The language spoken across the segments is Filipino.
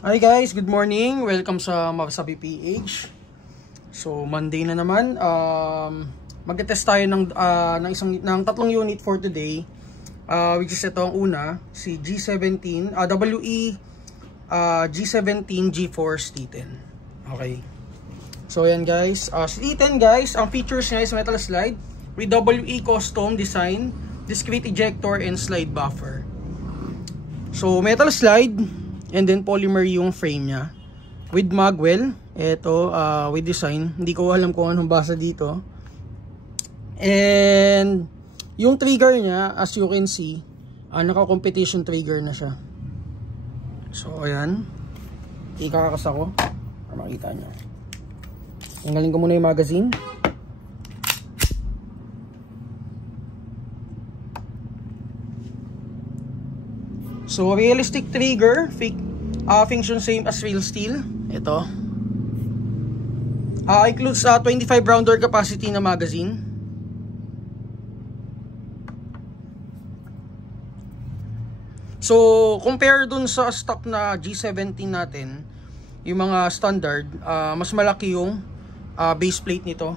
Hi guys, good morning. Welcome sa Masabi PH. So Monday na naman. Magte-test tayo ng tatlong unit for today. Which is ito ang una, si G17, WE G17 GeForce T10. Okay. So yan guys, si T10 guys, ang features niya is metal slide with WE custom design, discrete ejector and slide buffer. So metal slide and then polymer yung frame niya with magwell. Ito with design, hindi ko alam kung anong basa dito. And yung trigger niya, as you can see, naka-competition trigger na siya. So ayan, ikakas ako para makita nyo. Tanggalin ko muna yung magazine. So realistic trigger, function same as real steel. Ito includes 25 round door capacity na magazine. So compare dun sa stock na G17 natin, yung mga standard, mas malaki yung base plate nito.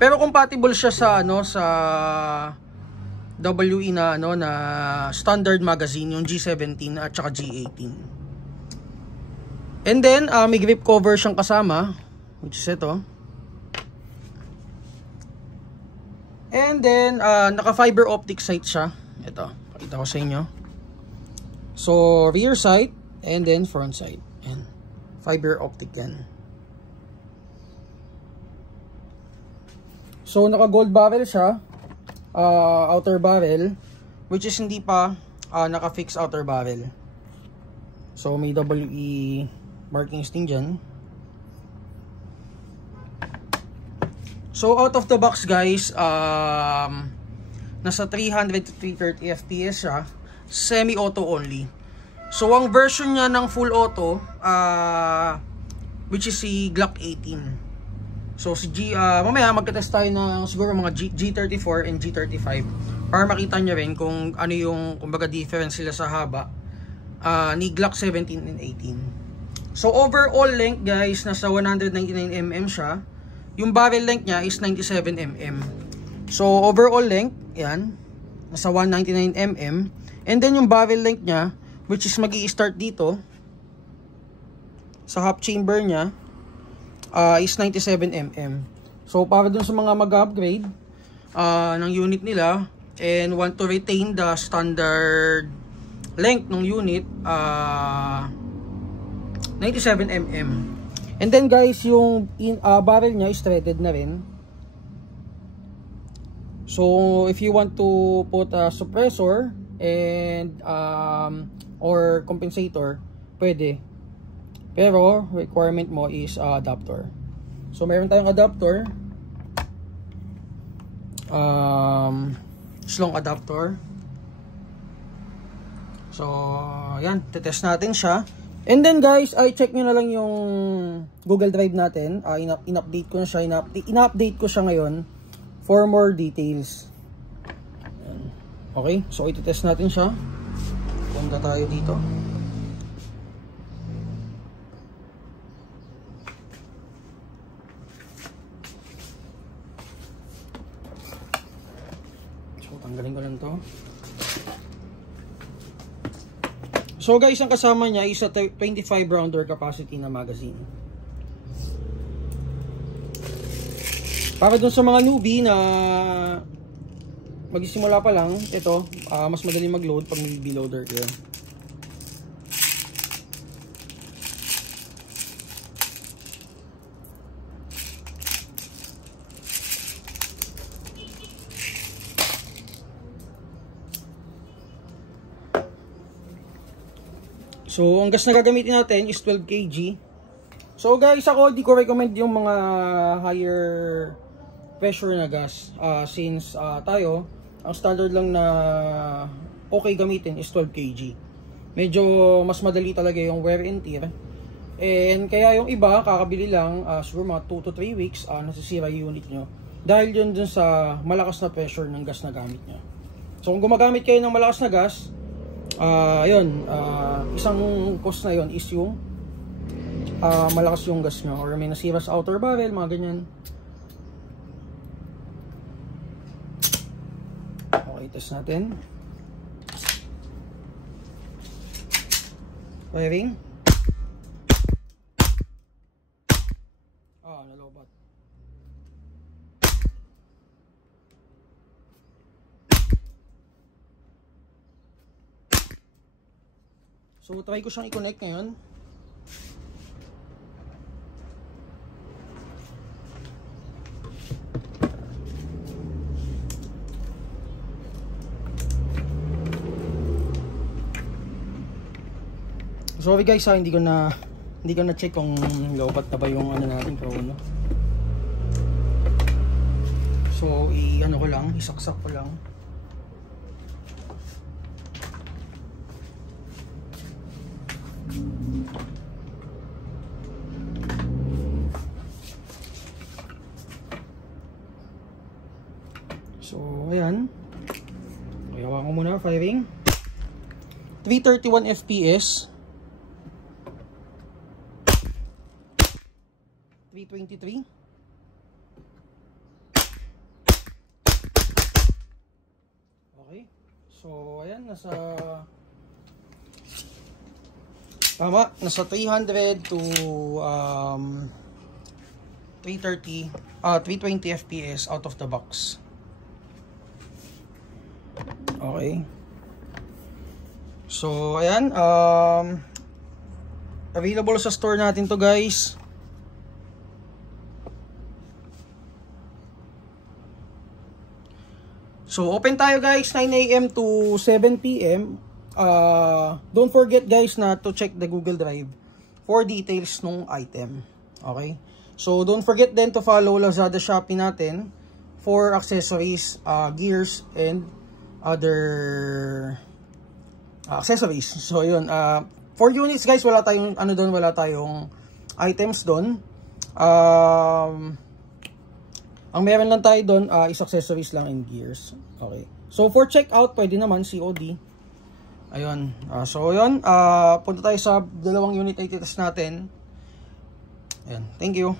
Pero compatible siya sa sa WE na na standard magazine, yung G17 at saka G18. And then may grip cover siyang kasama, which is ito. And then naka fiber optic sight siya. Ito, pakita ko sa inyo. So rear sight and then front sight. And fiber optic yan. So naka gold barrel siya, outer barrel, which is hindi pa naka fix outer barrel. So may WE markings din dyan. So out of the box guys, nasa 300 to 330 fps siya, semi-auto only. So ang version niya ng full auto, which is si Glock 18. So si mamaya magte-test tayo ng siguro mga G34 and G35 para makita nyo rin kung ano yung kumbaga difference sila sa haba ni Glock 17 and 18. So overall length guys, nasa 199mm siya. Yung barrel length niya is 97mm. So overall length, yan, nasa 199mm. And then yung barrel length niya, which is magi-start dito sa half chamber niya, is 97mm. So para dun sa mga mag-upgrade ng unit nila and want to retain the standard length ng unit, 97mm. And then guys, yung barrel niya is threaded na rin. So if you want to put a suppressor and or compensator, pwede. Pero requirement mo is adapter. So meron tayong adapter, slong adapter. So yan, tetest natin siya. And then guys, check nyo na lang yung Google Drive natin. In-update ko na siya, in-update ko siya ngayon for more details. Okay, so iti-test natin siya. Punta tayo dito. So tanggalin ko lang to. So guys, ang kasama niya is a 25 round door capacity na magazine. Para dun sa mga newbie na magsisimula pa lang, ito, mas madali mag-load pag may B-loader kayo. So ang gas na gagamitin natin is 12 kg. So guys, ako di ko recommend yung mga higher pressure na gas, since tayo ang standard lang na okay gamitin is 12 kg. Medyo mas madali talaga yung wear and tear. And kaya yung iba kakabili lang siguro mga 2 to 3 weeks nasisira yung unit nyo dahil yun dun sa malakas na pressure ng gas na gamit nyo. So kung gumagamit kayo ng malakas na gas, isang cost na yon is yung malakas yung gas nyo or may nasira sa outer barrel, mga ganyan. Okay, test natin. Firing. Nalobat. So, try ko siyang i-connect ngayon. Sorry guys, hindi ko na check kung lobat na ba yung ano natin chrono. So, ko lang, isaksak ko lang. So, ayan. Ayawan ko muna, firing. 331 FPS. 323. Okay. So, ayan, nasa 300 to 320 FPS out of the box. Okay. So, ayan, available sa store natin to, guys. So, open tayo, guys, 9 AM to 7 PM. Don't forget, guys, na to check the Google Drive for details nung item. Okay? So, don't forget then to follow Lazada, Shopee natin for accessories, gears, and other accessories. So, yun. For units, guys, wala tayong, wala tayong items doon. Ang meron lang tayo doon is accessories lang and gears. Okay. So, for checkout, pwede naman COD. Ayun. So, yun. Punta tayo sa dalawang unit na ititest natin. Ayan. Thank you.